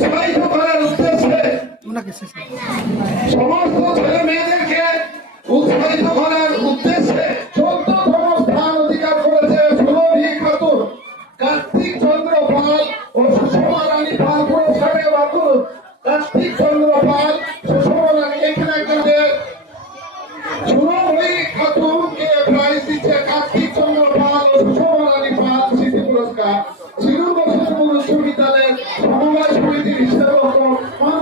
উৎসাহিত করার উদ্দেশ্যে সমস্ত ছেলে মেয়েদেরকে উৎসাহিত করার উদ্দেশ্যে চোদ্দতম স্থান অধিকার করেছে সুরভি খাতুন কার্তিক চন্দ্র পাল ও সুষমা রানী পাল পুরস্কারে বাতুল কার্তিক চন্দ্র পাল, সুষমা রানী এখানে এখানে। সুরভি খাতুনকে প্রাইজ দিচ্ছে কার্তিক চন্দ্র পাল ও সুষমা রানী পাল স্মৃতি পুরস্কার। সালে সমবায় সমিতির হিসাবে